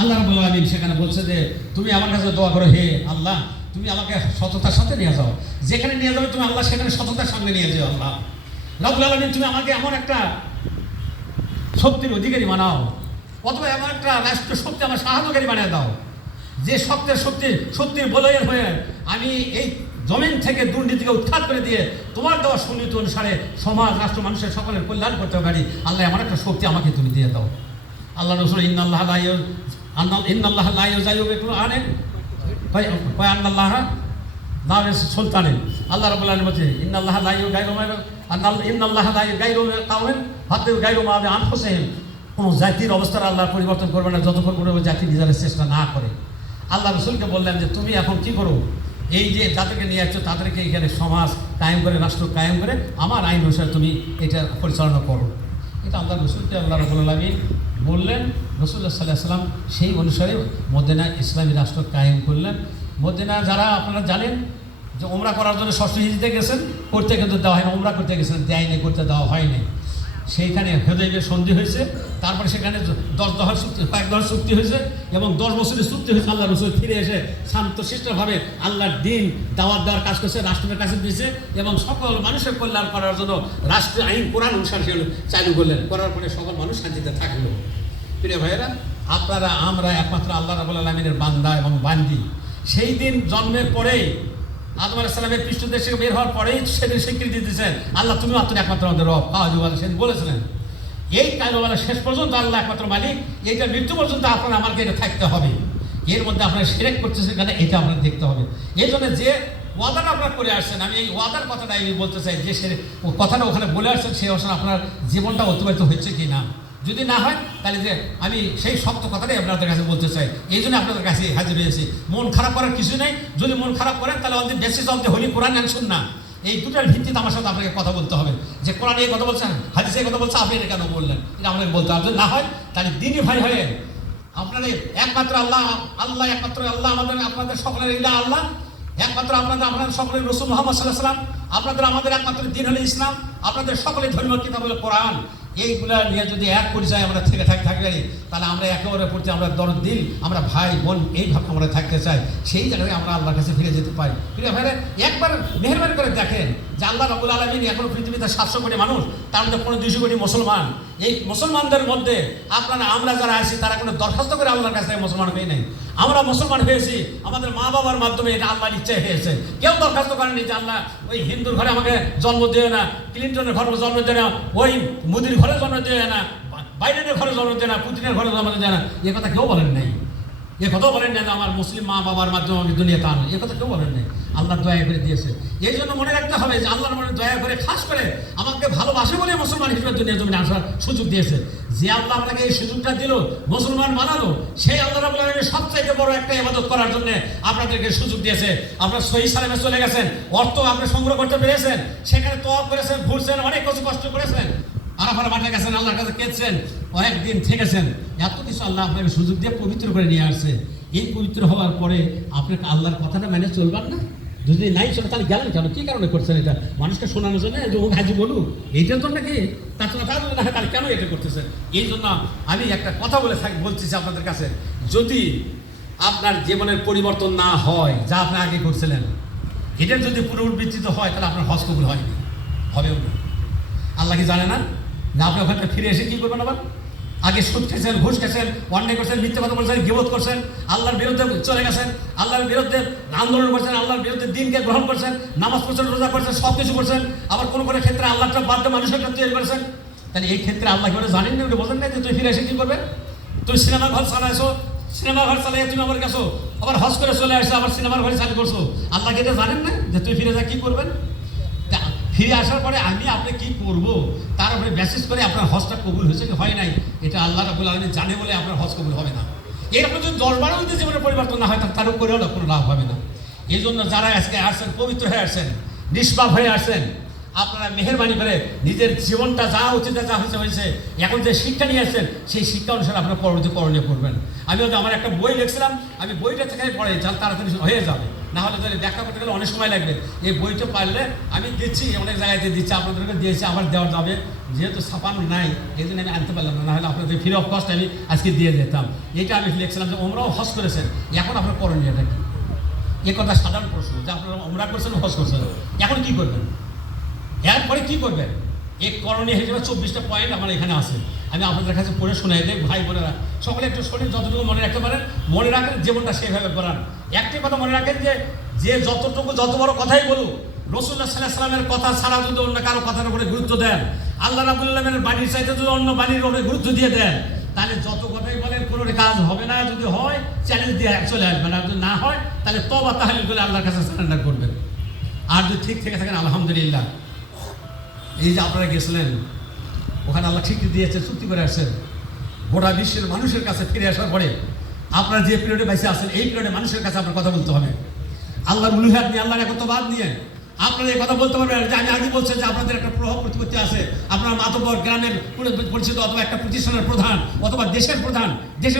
আল্লাহ রাব্বুল আলামিন সেখানে বলছে যে তুমি আমার কাছে দোয়া করো, হে আল্লাহ তুমি আমাকে সততার সাথে নিয়ে যাও, যেখানে নিয়ে যাবে তুমি আল্লাহ সেখানে সততার সঙ্গে নিয়ে যাও। আল্লাহ রাব্বুল আলামিন তুমি আমাকে এমন একটা শক্তির অধিকারী বানাও, অথবা এমন একটা রাষ্ট্র শক্তি আমার সাহায্যকারী বানিয়ে দাও, যে সত্যির বলয়ের হয়ে আমি এই জমিন থেকে দুর্নীতিকে উৎখাত করে দিয়ে তোমার দেওয়া সুনীতি অনুসারে সমাজ, রাষ্ট্র, মানুষের সকলের কল্যাণ করতে পারি। আল্লাহ এমন একটা শক্তি আমাকে তুমি দিয়ে দাও। আল্লাহ রসুল ইন্নাল্লাহ লা ইউযায়িবু আনেন ওয়া আন্নাল্লাহ লা সুলতানেন। আল্লাহ রাব্বুল আলামিন বলেন ইন্নাল্লাহ লা ইউযায়িবু ইন্নাল্লাহ লা ইউযায়িবু কাওমেন হাত্তা ইউযায়িবু মা বিআনফুসিহিম। কোনো জাতির অবস্থার আল্লাহ পরিবর্তন করবে না যতক্ষণ করে ওই জাতি নিজের চেষ্টা না করে। আল্লাহ রসুলকে বললেন যে তুমি এখন কি করো, এই যে যাদেরকে নিয়ে আসছো তাদেরকে এখানে সমাজ কায়েম করে, রাষ্ট্র কায়েম করে আমার আইন অনুসারে তুমি এটা পরিচালনা করো। এটা আল্লাহ রসুলকে আল্লাহ রাব্বুল আলামিন বললেন। রাসূলুল্লাহ সাল্লাল্লাহু আলাইহি ওয়াসাল্লাম সেই অনুসারে মদিনা ইসলামী রাষ্ট্র কায়েম করলেন। মদিনা যারা আপনারা জানেন যে উমরা করার জন্য ষষ্ঠ হিজরিতে গেছেন, করতে কিন্তু দেওয়া হয় না, উমরা করতে গেছেন দেয়নি, করতে দেওয়া হয়নি। সেইখানে হুদায়বিয়া সন্ধি হয়েছে, তারপরে সেখানে 10 দফার চুক্তি, কয়েক দফার চুক্তি হয়েছে এবং 10 বছরের চুক্তি হয়েছে। আল্লাহ রসুল ফিরে এসে শান্তশিষ্টভাবে আল্লাহর দিন দাওয়াত দেওয়ার কাজ করছে, রাষ্ট্রের কাছে দিয়েছে এবং সকল মানুষের কল্যাণ করার জন্য রাষ্ট্রীয় আইন কোরআন অনুসারে সেগুলো চালু করলেন। করার পরে সকল মানুষ শান্তিতে থাকলো। প্রিয় ভাইয়েরা, আপনারা আমরা একমাত্র আল্লাহ রাব্বুল আলামিনের বান্দা এবং বান্দি। সেই দিন জন্মের পরেই আদম আলাইহিস সালামের পৃষ্ঠদেশ থেকে বের হওয়ার পরেই সেদিন স্বীকৃতি দিয়েছেন আল্লাহ তুমি মাত্র একমাত্র আমাদের রব। সেদিন বলেছিলেন এই কায়রোবালা শেষ পর্যন্ত আল্লাহ একমাত্র মালিক, এইটা মৃত্যু পর্যন্ত আপনার আমাকে এটা থাকতে হবে। এর মধ্যে আপনারা শিরক করতেছেন কেন এটা আপনার দেখতে হবে। এই জন্য যে ওয়াদাটা আপনারা করে আসছেন, আমি এই ওয়াদার কথাটা আমি বলতে চাই, যে সে কথাটা ওখানে বলে আসছেন সেই অনুসারে আপনার জীবনটা অতিবাহিত হচ্ছে কি না। যদি না হয় তাহলে যে আমি সেই শক্ত কথাটাই আপনাদের কাছে বলতে চাই, এই জন্য আপনাদের কাছে হাজির হয়েছি। মন খারাপ করার কিছু নেই, যদি মন খারাপ করেন তাহলে on the basis of the holy কোরআন অ্যান্ড সুন্নাহ, এই দুটার ভিত্তিতে আমার সাথে আপনাকে কথা বলতে হবে। যে কোরআন এই কথা বলছেন, হাদিসে এই কথা বলছে, আপনি এটা কেন বললেন, এটা আমাকে বলতে হবে। যদি না হয় তাহলে দিনই ভাই হয়ে আপনাদের একমাত্র আল্লাহ, আল্লাহ একমাত্র আল্লাহ, আমাদের আপনাদের সকলের ইলাহ আল্লাহ, একমাত্র আপনাদের সকলের রাসূল মুহাম্মদ সাল্লাল্লাহু আলাইহি ওয়াসাল্লাম, আমাদের একমাত্র দিন হলো ইসলাম, আপনাদের সকলের ধর্মীয় কিতাব হলো কোরআন। এইগুলা নিয়ে যদি এক পরিচয় আমরা থেকে থাকবে তাহলে আমরা একেবারে প্রতি আমরা দরদ দিল, আমরা ভাই বোন এইভাবে আমরা থাকতে চাই। সেই জায়গায় আমরা আল্লাহর কাছে ফিরে যেতে পারি। প্রিয় ভাইরা, একবার মেহরবানি করে দেখেন যে আল্লাহ রাব্বুল আলামিন এখন পৃথিবীতে 700 কোটি মানুষ, তার মধ্যে 200 কোটি মুসলমান। এই মুসলমানদের মধ্যে আমরা যারা আছি তারা কোনো দরখাস্ত করে আল্লাহর কাছে মুসলমান হয়ে নাই। আমরা মুসলমান হয়েছি আমাদের মা বাবার মাধ্যমে, এটা আল্লাহর ইচ্ছায় হয়েছে। কেউ দরখাস্ত করেনি যে আল্লাহ ওই হিন্দুর ঘরে আমাকে জন্ম দিও না, ক্লিন্টনের ঘরে জন্ম দিও না, ওই মোদির ঘরে জন্ম দিও না, বাইডেনের ঘরে জন্ম দিও না, পুতিনের ঘরে জন্ম দিও না। এ কথা কেউ বলেন নাই। এ কথাও বলেন না যে আমার মুসলিম মা বাবার মাধ্যমে আমি দুনিয়াতে আনো, এ কথা কেউ বলেন নাই। আল্লাহ দয়া করে দিয়েছে। এই জন্য মনে রাখতে হবে যে আল্লাহর মনে দয়া করে খাস করে আমাকে ভালোবাসে বলে মুসলমান হিসেবে দুনিয়া জমিনে আসার সুযোগ দিয়েছে। যে আল্লাহ আপনাকে এই সুযোগটা দিল, মুসলমান বানালো, সেই আল্লাহ রাব্বুল আলামিন সবচাইতে বড় একটা ইবাদত করার জন্য আপনাদেরকে সুযোগ দিয়েছে। আপনারা সহি সালামে চলে গেছেন, অর্থ আপনি সংগ্রহ করতে পেরেছেন, সেখানে তওয়াফ করেছেন, ঘুরছেন, অনেক কিছু কষ্ট করেছেন, আরাফার মাঠে গেছেন, আল্লাহর কাছে কেঁদছেন, অনেকদিন থেকেছেন, এত কিছু আল্লাহ আপনাকে সুযোগ দিয়ে পবিত্র করে নিয়ে আসছে। এই পবিত্র হওয়ার পরে আপনাকে আল্লাহর কথাটা মেনে চলবেন না? যদি নাই চলে তাহলে গেলেন কেন? কী কারণে করছেন এটা? মানুষকে শোনানোর জন্য যে ও হাজি বলুক, এইটার জন্য কি? তাহলে কেন এটা করতেছেন? এই জন্য আমি একটা কথা বলতেছি আপনাদের কাছে, যদি আপনার জীবনের পরিবর্তন না হয়, যা আপনি আগে করছিলেন, এটার যদি পুনরুদ্বৃত্তিত হয় তাহলে আপনার হজ কবুল হয়নি, হবেও না। আল্লাহ কি জানে না যে আপনি ওখানে ফিরে এসে কী করবেন? আবার আগে সুদ খেয়েছেন, ঘুষ খেয়েছেন, অন্যায় করছেন, মিথ্যে কথা বলছেন, গীবত করছেন, আল্লাহর বিরুদ্ধে চলে গেছেন, আল্লাহর বিরুদ্ধে আন্দোলন করছেন, আল্লাহর বিরুদ্ধে দিনকে গ্রহণ করছেন, নামাজ পড়ছেন, রোজা করছেন, সব কিছু করছেন। আবার কোনো কোনো ক্ষেত্রে আল্লাহটা বাদ দিয়ে মানুষের তৈরি করেছেন। তাহলে এই ক্ষেত্রে আল্লাহ কি জানেন না, বোঝেন না যে তুই ফিরে এসে কী করবে? তুই সিনেমা ঘর চালাইছো, সিনেমা ঘর চালিয়ে তুমি আমার গেছো, আবার হজ করে চলে আসছো, আবার সিনেমার ঘরে চালু করছো। আল্লাহ কি এটা জানেন না যে তুই ফিরে যা কী করবেন? ফিরে আসার পরে আমি আপনি কি করব, তার উপরে বেসিস করে আপনার হজটা কবুল হয়েছে কি হয় নাই, এটা আল্লাহ রাব্বুল আলামিন জানে বলে আপনার হজ কবুল হবে না। এরকম যদি 10-12 যদি জীবনে পরিবর্তন না হয় তার উপরেও কোনো লাভ হবে না। এই জন্য যারা আজকে আসছেন, পবিত্র হয়ে আসছেন, নিষ্পাপ হয়ে আসছেন, আপনারা মেহেরবানি করে নিজের জীবনটা যা উচিত যা হয়েছে এখন যে শিক্ষা নিয়ে আসছেন সেই শিক্ষা অনুসারে আপনারা পরবর্তী করণীয় করবেন। আমি আমার একটা বই লিখছিলাম, আমি বইটা থেকে পড়ে যান তাড়াতাড়ি হয়ে যাবে, না হলে তাহলে ব্যাখ্যা করতে গেলে অনেক সময় লাগবে। এই বইটা পারলে আমি দিচ্ছি, অনেক জায়গাতে দিচ্ছি, আপনাদেরকে দিয়েছি, আবার দেওয়া যাবে, যেহেতু ছাপানো নাই এই জন্য আমি আনতে পারলাম না, নাহলে আপনাদের ফ্রি অফ কস্ট আমি আজকে দিয়ে দিতাম। এটা আমি লিখছিলাম যে ওমরাও হজ করেছেন, এখন আপনার করণীয়টা কি? এ কথা সাধারণ প্রশ্ন যে আপনারা ওমরা করছেন, হজ করছেন, এখন কী করবেন, এরপরে কী করবেন? এই করণীয় হিসেবে 24টা পয়েন্ট আমার এখানে আছে, আমি আপনাদের কাছে পড়ে শোনাই দেয়। ভাই বোনেরা সকলে একটু শরীর যতটুকু মনে রাখতে পারেন মনে রাখেন, জীবনটা সেভাবে করান। একটি কথা মনে রাখেন যে যতটুকু যত বড় কথাই বলুক, রাসূলুল্লাহ সাল্লাল্লাহু আলাইহি ওয়াসাল্লামের কথা ছাড়া যদি অন্য কারো কথার উপরে গুরুত্ব দেন, আল্লাহ রাব্বুল আলামিনের বাণীর চাইতে যদি অন্য বাণীর উপরে গুরুত্ব দিয়ে দেন, তাহলে যত কথাই বলেন কোনো কাজ হবে না। যদি হয় চ্যালেঞ্জ দিয়ে চলে আসবেন, আর যদি না হয় তাহলে তওবা তাহলিল করে আল্লাহর কাছে সারেন্ডার করবেন। আর যদি ঠিক থেকে থাকেন আলহামদুলিল্লাহ। এই যে আপনারা গেছিলেন ওখানে আল্লাহ ঠিক দিয়েছে, চুক্তি করে আসছেন, গোটা বিশ্বের মানুষের কাছে ফিরে আসার পরে আপনারা যে পিরিয়ডে বাইসে আছেন এই পিরিয়ডে মানুষের কাছে আপনার কথা বলতে হবে আল্লাহর উলুহিয়াত নিয়ে, আল্লাহর একত্ববাদ নিয়ে। আপনারা এই কথা বলতে পারবেন যে আমি আগে বলছি যে আপনাদের একটা প্রভাব প্রতিপত্তি আছে, আপনার মাতব্বর গ্রামের পরিচিত অথবা একটা প্রতিষ্ঠানের প্রধান অথবা দেশের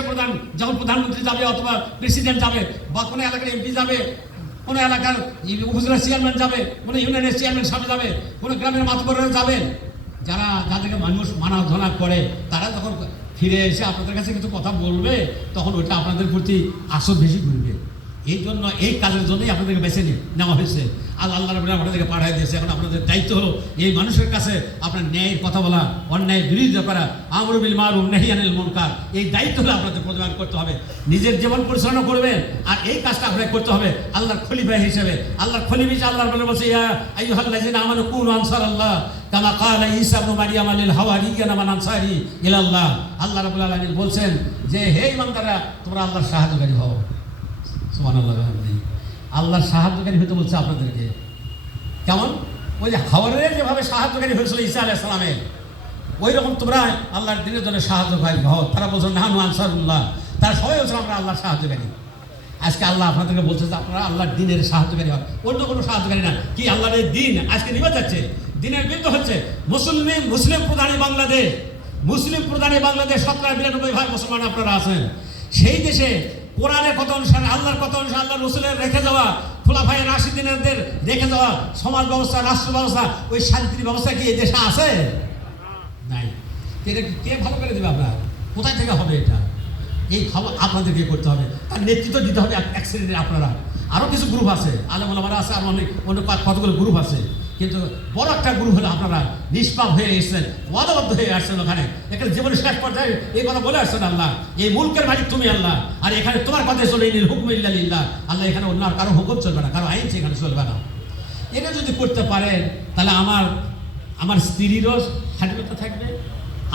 প্রধান যখন প্রধানমন্ত্রী যাবে অথবা প্রেসিডেন্ট যাবে বা কোনো এলাকার এমপি যাবে, কোনো এলাকার উপজেলার চেয়ারম্যান যাবে, কোনো ইউনিয়নের চেয়ারম্যান সাহেব যাবে, কোনো গ্রামের মাতব্বররা যাবেন, যাদেরকে মানুষ মানাধনা করে, তারা যখন ফিরে এসে আপনাদের কাছে কিছু কথা বলবে তখন ওইটা আপনাদের প্রতি আসর বেশি ঘুরবে। এই জন্য এই কাজের জন্যই আপনাদেরকে বেছে নেওয়া হয়েছে। আল্লাহ রাব্বুল আলামিন আপনাদেরকে পাঠিয়ে দিয়েছে। এখন আপনাদের দায়িত্ব হলো এই মানুষের কাছে আপনার ন্যায়ের কথা বলা, অন্যায় বিরোধিতা করা, আমরু বিল মারুফ নাহি আনিল মুনকার, এই দায়িত্ব হলো আপনাদের প্রতিপালন করতে হবে। নিজের জীবন পরিচালনা করবেন আর এই কাজটা আপনাকে করতে হবে আল্লাহর খলিফা হিসেবে। আল্লাহর খলিফা হিসেবে আল্লাহর বলে বলছে ইয়া আইয়ুহাল্লাযিনা আমানু কুনু আনসারাল্লাহ কামা ক্বালা ঈসা ইবনু মারইয়াম লিল হাওয়ারিয়্যিনা মান আনসারি ইলাল্লাহ। আল্লাহ রাব্বুল আলামিন বলছেন যে হে ইমানদাররা তোমরা আল্লাহর সাহায্যকারী হও। সুবহানাল্লাহ। আল্লাহর সাহায্যকারী হতে বলছে আপনাদেরকে। কেমন? ওই যে হাওয়ারের যেভাবে সাহায্যকারী হয়েছিল ঈসা আলাইহিস সালামের, ওই রকম তোমরা আল্লাহর দিনের জন্য সাহায্যকারী হও। তারা বলছো নাহনু আনসারুল্লাহ, তারা সবাই বলছে আমরা আল্লাহর সাহায্যকারী। আজকে আল্লাহ আপনাদেরকে বলছে যে আপনারা আল্লাহর দিনের সাহায্যকারী হন, অন্য কোনো সাহায্যকারী না। কি আল্লাহর এই দিন আজকে নিভে যাচ্ছে, দিনের বিরুদ্ধে হচ্ছে। মুসলিম প্রধানী বাংলাদেশ 97-92% মুসলমান আপনারা আছেন। সেই দেশে কোরআনের কথা অনুসারে আল্লাহর কথা অনুসারে আল্লাহ রসুলের রেখে যাওয়া খোলাফায়ে রাশিদিনদের রেখে যাওয়া সমাজ ব্যবস্থা, রাষ্ট্র ব্যবস্থা, ওই শান্তির ব্যবস্থা কি এই দেশে আছে? নাই। এটা কে ভালো করে দেবে? আপনার কোথায় থেকে হবে এটা? এই খবর আপনাদেরকে করতে হবে, তার নেতৃত্ব দিতে হবে এক শ্রেণীর। আপনারা আরও কিছু গ্রুপ আছে, আলেম ওলামারা আছে, আর অন্য কতগুলো গ্রুপ আছে, কিন্তু বড় একটা গ্রুপ হলে আপনারা নিষ্পাপ হয়ে এসেছেন, ওয়াদাবদ্ধ হয়ে আসছেন। ওখানে এখানে জীবনের শেষ পর্যায়ে এই কথা বলে আসছেন আল্লাহ এই মুলকের মালিক তুমি আল্লাহ, আর এখানে তোমার কথা চলে নিল হুকম ইল্লা লিল্লাহ। আল্লাহ এখানে অন্য আর কারো হুকুম চলবে না, কারো আইন এখানে চলবে না। এটা যদি করতে পারেন তাহলে আমার স্ত্রীরও স্বাধীনতা থাকবে,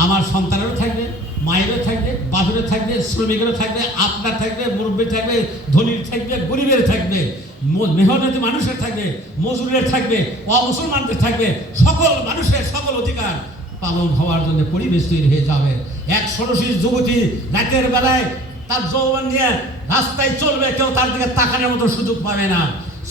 আমার সন্তানেরও থাকবে, মায়েরও থাকবে, বাপেরও থাকবে, শ্রমিকেরও থাকবে, আপনার থাকবে, মুরব্বীর থাকবে, ধনীর থাকবে, গরিবের থাকবে, মেহনতি মানুষের থাকবে, মজুরের থাকবে, অমুসলমানদের থাকবে, সকল মানুষের সকল অধিকার পালন হওয়ার জন্য পরিবেশ তৈরি হয়ে যাবে। এক ষোড়শী যুবতী রাতের বেলায় তার যৌবন নিয়ে রাস্তায় চলবে, কেউ তার দিকে তাকানোর মতো সুযোগ পাবে না,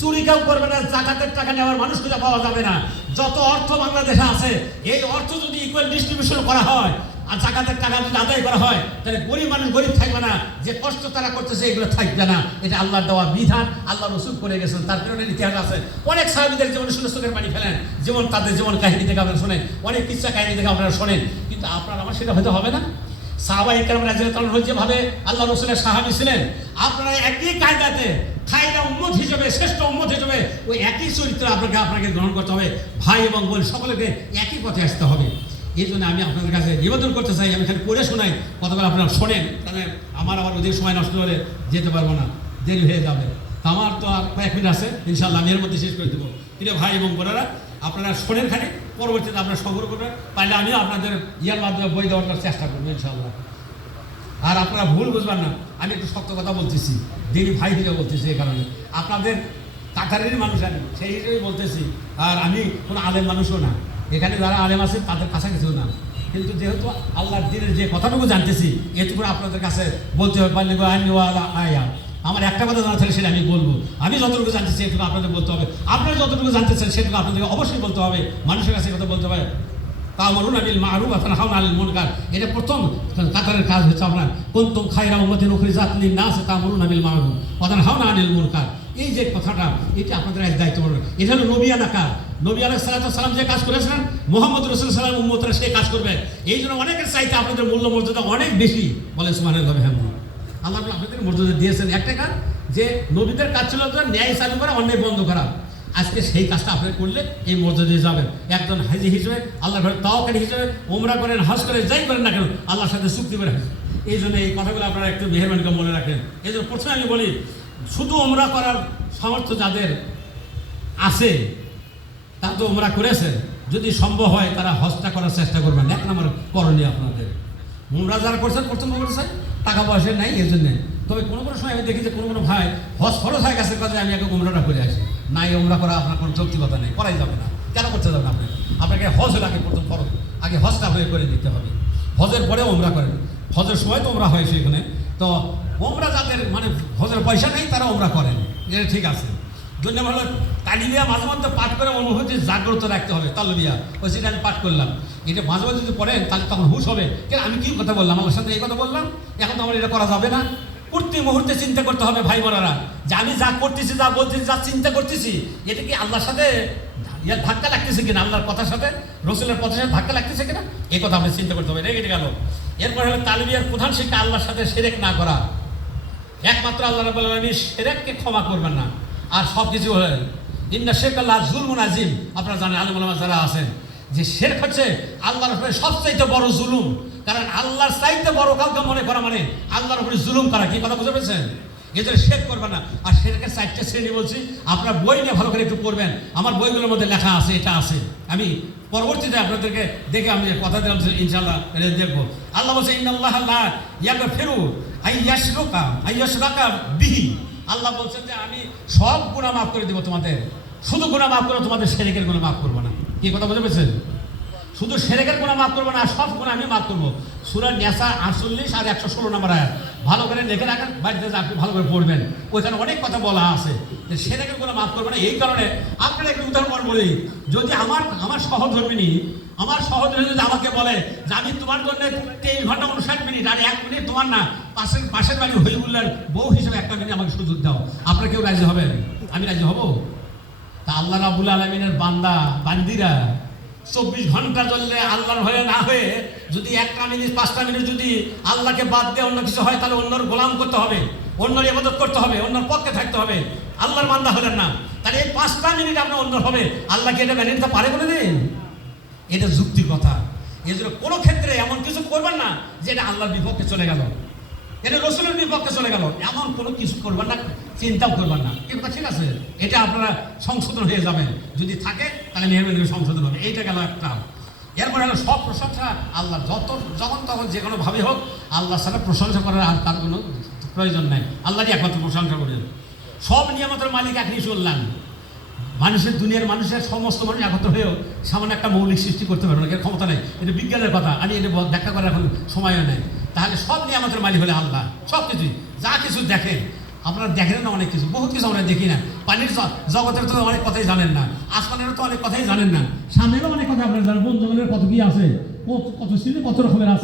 চুরি কেউ করবে না, জাকাতের টাকা নেওয়ার মানুষ খুঁজে পাওয়া যাবে না। যত অর্থ বাংলাদেশে আছে এই অর্থ যদি ইকুয়াল ডিস্ট্রিবিউশন করা হয় আর জাকাতের টাকা যদি আদায় করা হয় তাহলে গরিব মানুষ গরিব থাকবে না, যে কষ্ট তারা করতেছে এগুলো থাকবে না। এটা আল্লাহর দেওয়া বিধান, আল্লাহ রসুল করে গেছেন, তার প্রেরণের ইতিহাস আছে। অনেক সাহাবীদের জীবনে শুনে চোখের পানি ফেলেন, যেমন তাদের জীবন কাহিনী থেকে আপনারা শোনেন, অনেক কিচ্ছা কাহিনী থেকে আপনারা শোনেন, কিন্তু আপনার আমার সেটা হয়তো হবে না। সাহাবায়ে কেরাম রাদিয়াল্লাহু আনহুম যেভাবে আল্লাহ রসুলের সাহাবী ছিলেন, আপনারা একই কায়দাতে খায়রা উম্মত হিসেবে, শ্রেষ্ঠ উম্মত হিসেবে ওই একই চরিত্র আপনাকে গ্রহণ করতে হবে। ভাই এবং বোন সকলকে একই পথে আসতে হবে। এই জন্য আমি আপনাদের কাছে নিবেদন করতে চাই, আমি খালি পড়ে শোনাই, কতবার আপনারা শোনেন, কারণ আমার আবার ওদের সময় নষ্ট হলে যেতে পারবো না, দেরি হয়ে যাবে। তো আমার তো আর কয়েক মিনিট আছে, ইনশাআল্লাহ আমি এর মধ্যে শেষ করে দেবো। প্রিয় ভাই এবং বোনেরা, আপনারা শোনেন খালি, পরবর্তীতে আপনারা সংগ্রহ করবেন, পারলে আমিও আপনাদের ইয়ার মাধ্যমে বই দেওয়ার চেষ্টা করবো ইনশাআল্লাহ। আর আপনারা ভুল বুঝবেন না, আমি একটু শক্ত কথা বলতেছি, দিনী ভাই থেকে বলতেছি, এই কারণে আপনাদের কাতারেরই মানুষ আমি, সেই হিসেবেই বলতেছি। আর আমি কোনো আলেম মানুষও না, এখানে যারা আলেম আছে তাদের কাছাকাছিও না, কিন্তু যেহেতু আল্লাহর দিনের যে কথাটুকু জানতেছি এটুকু আপনাদের কাছে বলতে হবে। পারলে আয়া আমার একটা কথা জানা থাকলে সেটা আমি বলবো, আমি যতটুকু জানতেছি এটুকু আপনাদের বলতে হবে, আপনারা যতটুকু জানতেছেন সেটুকু আপনাদেরকে অবশ্যই বলতে হবে, মানুষের কাছে কথা বলতে হবে। তা'মুরুনা বিল মা'রুফ ওয়া তানহাউনা আনিল মুনকার, এটা প্রথম কাতারের কাজ হচ্ছে আপনার কুনতুম খায়রা উম্মাতিন উখরিজাত লিন-নাস তা'মুরুনা বিল মা'রুফ ওয়া তানহাউনা আনিল মুনকার। এই যে কথাটা, এটা আপনাদের দায়িত্ব। এটা হলো নবিয়ানা কাজ, নবী আলাইহিস সালাম যে কাজ করেছিলেন মুহাম্মদ রাসূলুল্লাহ সাল্লাল্লাহু আলাইহি ওয়াসাল্লাম সে কাজ করবে। এই জন্য অনেকের চাইতে আপনাদের মূল্য মর্যাদা অনেক বেশি। বলে সুবহানাল্লাহ বিহামদিহি। আল্লাহ আপনাদের মর্যাদা দিয়েছেন। একটা কাজ যে নবীদের কাজ ছিল যে ন্যায় চালু করা, অন্যায় বন্ধ করা। আজকে সেই কাজটা আপনি করলে এই মর্যাদায় যাবেন। একজন হাজি হিসেবে আল্লাহর ঘরে তাওয়াক্কুল হিসেবে ওমরা করেন, হজ করেন, যাই করেন না কেন আল্লাহর সাথে চুক্তি করে। এই জন্য এই কথাগুলো আপনারা একটু মেহেরবানি করে মনে রাখেন। এই জন্য প্রথমে আমি বলি, শুধু ওমরা করার সামর্থ্য যাদের আছে তারা তো ওমরা করেছে, যদি সম্ভব হয় তারা হজটা করার চেষ্টা করবেন। এক নম্বর করণীয় আপনাদের। ওমরা যারা করছেন প্রথম করেছেন টাকা পয়সা নাই এই জন্যে। তবে কোনো কোনো সময় আমি দেখি যে কোনো কোনো ভাই হজ ফরজ হয়ে গেছে কাজে আমি আগে ওমরাটা করে আসি। নাই ওমরা করা আপনার কোনো যৌক্তিকতা নেই, করাই যাবে না। কেন করতে যাবেন আপনি? আপনাকে হজ হলে আগে প্রথম ফরজ, আগে হজটা হয়ে করে দিতে হবে। হজের পরে ওমরা করেন। হজের সময় তো ওমরা হয় সেখানে। তো ওমরা যাদের মানে হজের পয়সা নেই তারা ওমরা করেন, এটা ঠিক আছে। জন্য হলো তালিবিয়া মাঝে মধ্যে পাঠ করে অনুভূতি জাগ্রত রাখতে হবে। তালবিয়া ওই সেটা আমি পাঠ করলাম, এটা মাঝে মাঝে যদি পড়েন তাহলে তখন হুশ হবে। কেন আমি কি কথা বললাম, আমার সাথে এই কথা বললাম, এখন তো আমার এটা করা যাবে না। প্রতি মুহূর্তে চিন্তা করতে হবে ভাই বোনেরা, যে আমি যা করতেছি, যা বলতেছি, যা চিন্তা করতেছি, এটা কি আল্লাহর সাথে ধাক্কা লাগতেছে কিনা, আল্লাহর কথার সাথে, রসুলের কথার সাথে ধাক্কা লাগতেছে কিনা, এই কথা আপনি চিন্তা করতে হবে। রেগে গেল। এরপর হলো তালবিয়ার প্রধান শিক্ষা আল্লাহর সাথে শিরক না করা। একমাত্র আল্লাহ রাব্বুল আলামিন শিরককে ক্ষমা করবেন না। আর সব কিছু হলেন ইন্না শিরকা লাযুলমুন আযীম। আপনারা জানেন আলেম ওলামা যারা আছেন যে শিরক হচ্ছে আল্লাহর উপরে সবচাইতে বড় জুলুম। কারণ আল্লাহর চাইতে বড় কাউকে মনে করা মানে আল্লাহর উপরে জুলুম করা। কি কথা বুঝতে পেরেছেন? এদের শিরক করবে না। আর শিরকের 4টে শ্রেণী বলছি, আপনার বই নিয়ে ভালো করে একটু পড়বেন। আমার বইগুলোর মধ্যে লেখা আছে, এটা আছে। আমি পরবর্তীতে আপনাদেরকে দেখে আমি কথা দিলাম ইনশাআল্লাহ দেখবো। আল্লাহ বলছে ইন্নাল্লাহা লা ইয়াগফিরু আইয়াশরাকা বিহি। আল্লাহ বলছেন যে আমি সব গুনাহ মাফ করে দেবো তোমাদের, শুধু গুনাহ মাফ করবো, তোমাদের শিরকের গুনাহ মাফ করবো না। কি কথা বুঝতে পেরেছেন? শুধু শিরকের গুনাহ মাফ করবো না, সব গুনাহ আমি মাফ করবো। সূরা নিসা 48 আর 116 নম্বর আয়াত ভালো করে লিখে রাখেন, বাড়িতে আপনি ভালো করে পড়বেন। ওইখানে অনেক কথা বলা আছে যে শিরকের গুনাহ মাফ করবো না। এই কারণে আপনারা একটু উদাহরণ বলি, যদি আমার সহধর্মিনী যদি আমাকে বলে যে আমি তোমার জন্য 23 ঘন্টা 59 মিনিট আর 1 মিনিট তোমার না, পাশের বাড়ি হইবুল্লার বউ হিসেবে 1 মিনিট আমাকে সুযোগ দাও, আপনারা কেউ রাজি হবেন? আমি রাজি হব? তা আল্লাহ রাব্বুল আলামিনের বান্দিরা 24 ঘন্টা চললে আল্লাহর হয়ে না হয়ে যদি 1টা মিনিট 5টা মিনিট যদি আল্লাহকে বাদ দিয়ে অন্য কিছু হয়, তাহলে অন্যর গোলাম করতে হবে, অন্যর ইবাদত করতে হবে, অন্যর পক্ষে থাকতে হবে। আল্লাহর বান্দা হলেন না, তাহলে এই 5টা মিনিট আপনার অন্য হবে। আল্লাহকে এটা মেনে নিতে পারে বলে দিন? এটা যুক্তির কথা। এই জন্য কোনো ক্ষেত্রে এমন কিছু করবেন না যে এটা আল্লাহর বিপক্ষে চলে গেল, এটা রসুলের বিপক্ষে চলে গেল, এমন কোনো কিছু করবেন না, চিন্তাও করবেন না। এই কথা ঠিক আছে? এটা আপনারা সংশোধন হয়ে যাবেন, যদি থাকে তাহলে মেহরবানি করে সংশোধন হবে। এইটা গেল একটা। এরপরে হলো সব প্রশংসা আল্লাহ, যখন তখন যে কোনোভাবে হোক আল্লাহ ছাড়া প্রশংসা করার আর তার কোনো প্রয়োজন নাই। আল্লাহরই একমাত্র প্রশংসা করেন। সব নিয়ামতের মালিক আপনি চললেন। দুনিয়ার মানুষের সমস্ত মানুষ একত্র হয়েও সামান্য একটা মৌলিক সৃষ্টি করতে পারবে না, এর ক্ষমতা নেই। এটা বিজ্ঞানের কথা, আমি এটা ব্যাখ্যা করার এখন সময়ও নেই। তাহলে সব নিয়ামতের মালিক হলে আল্লাহ। সব কিছুই যা কিছু দেখেন, আপনারা দেখেন না অনেক কিছু, বহুত কিছু আমরা দেখি না। পানির জগতের তো অনেক কথাই জানেন না, আসমানেরও তো অনেক কথাই জানেন না, সামনেরও অনেক কথা আপনারা জানেন, কোন জগতের কত কি আছে, কত শ্রেণী কত রকমের আছে।